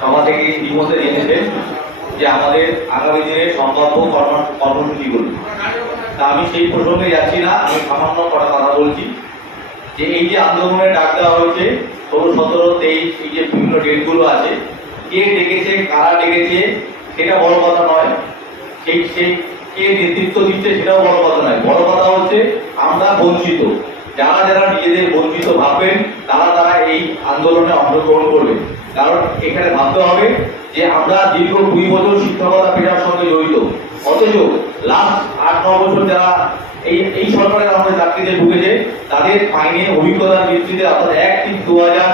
সভা থেকে ইতিমধ্যে জেনেছেন যে আমাদের আগামী দিনে সম্ভাব্য কর্ম কর্মসূচিগুলো। তা আমি সেই প্রসঙ্গে যাচ্ছি না, আমি সামান্য কটা কথা বলছি। যে এই যে আন্দোলনের ডাক দেওয়া হয়েছে, ষোলো, সতেরো, তেইশ, এই যে বিভিন্ন ডেটগুলো আছে, কে ডেকেছে, কারা ডেকেছে, সেটা বড় কথা নয়। সেই সেই কে নেতৃত্ব দিচ্ছে সেটাও বড় কথা নয়। বড় কথা হচ্ছে আমরা বঞ্চিত। যারা যারা নিজেদের বঞ্চিত এই আন্দোলনে অংশগ্রহণ করবে। কারণ এখানে ভাবতে হবে যে আমরা দীর্ঘ দুই বছর শিক্ষকতা পেশার সঙ্গে জড়িত। অথচ লাস্ট আট, ন বছর যারা এই এই সরকারের আমাদের চাকরিতে ঢুকেছে, তাদের মাইনে অভিজ্ঞতার ভিত্তিতে অর্থাৎ এক তিন দু হাজার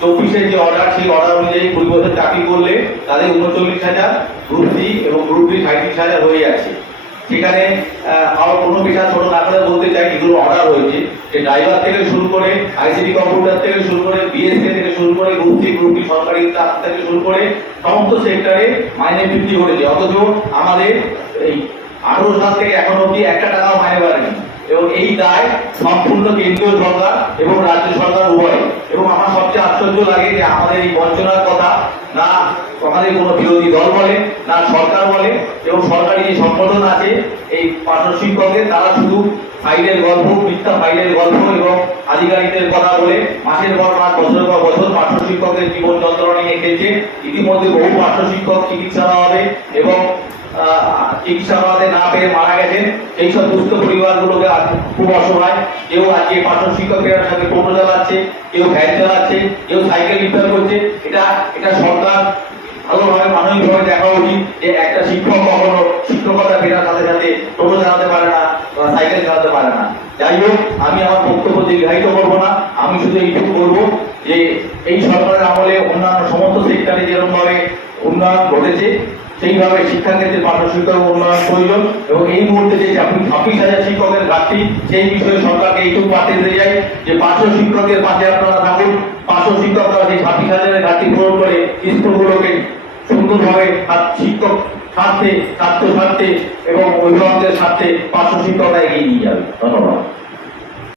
চব্বিশের যে অর্ডার সেই অর্ডার অনুযায়ী কুড়ি বছর চাকরি করলে তাদের উনচল্লিশ হাজার গ্রুপ সি এবং গ্রুপ ডি সাঁত্রিশ হাজার হয়ে যাচ্ছে। সেখানে আমার কোনো পেশা ছোট না করে বলতে চাই, এগুলো অর্ডার হয়েছে যে ড্রাইভার থেকে শুরু করে আইসিটি কম্পিউটার থেকে শুরু করে বিএসসি থেকে শুরু করে গুপ্তি গ্রুপটি সরকারি চাকরি থেকে শুরু করে সমস্ত সেক্টরে মাইনে বৃদ্ধি করেছে অথচ আমাদের এই আঠারো সাল থেকে এখন অবধি একটা টাকাও মাইনে বাড়েনি। এবং এই দায় সম্পূর্ণ কেন্দ্রীয় সরকার এবং রাজ্য সরকার উভয়। এবং আমার সবচেয়ে আশ্চর্য লাগে যে আমাদের এই বঞ্চনার কথা, না আমাদের কোনো বিরোধী দল বলে, না সরকার বলে, এবং সরকারি যে সংগঠন আছে, এই পার্শ্ব শিক্ষকদের তারা শুধু ফাইলের গল্প, মিথ্যা ফাইলের গল্প এবং আধিকারিকদের কথা বলে মাসের পর মাস, বছরের পর বছর পার্শ্ব শিক্ষকদের জীবন যন্ত্রণা নিয়ে খেলছে। ইতিমধ্যে বহু পার্শ্ব শিক্ষক চিকিৎসা হবে এবং চিকিৎসা করাতে না পেরে মারা গেছেন। এই সব দুস্থ পরিবারগুলোকে আজ খুব অসহায়। কেউ আজকে পার্শ্ব শিক্ষকের সঙ্গে টোটো চালাচ্ছে, কেউ ভ্যান চালাচ্ছে, কেউ সাইকেল রিপেয়ার করছে। এটা এটা সরকার ভালোভাবে দেখা উচিত যে একটা শিক্ষক কখনো শিক্ষকতা ফেরার সাথে সাথে টোটো চালাতে পারে না সাইকেল চালাতে পারে না। যাই হোক, আমি আমার বক্তব্য দীর্ঘায়িত করব না। আমি শুধু এইটুকু বলব যে এই সরকারের আমলে অন্যান্য সমস্ত সেক্টরে যেরকমভাবে উন্নয়ন ঘটেছে সেইভাবে শিক্ষাক্ষেত্রে পাঠ্য শিক্ষক উন্নয়ন প্রয়োজন এবং এই মুহূর্তে যে আপনি ছাব্বিশ হাজার শিক্ষকের ঘাটতি, সেই বিষয়ে সরকারকে এইটুকু পাঠিয়ে দিতে চাই যে পাঁচশো শিক্ষকের পাশে আপনারা থাকুন। পাঁচশো শিক্ষকরা সেই ছাব্বিশ হাজারের ঘাটতি পূরণ করে স্কুলগুলোকে সুন্দরভাবে শিক্ষক স্বার্থে ছাত্র স্বার্থে এবং অভিভাবকদের স্বার্থে পাঁচশো শিক্ষকরা এগিয়ে নিয়ে যাবে। ধন্যবাদ।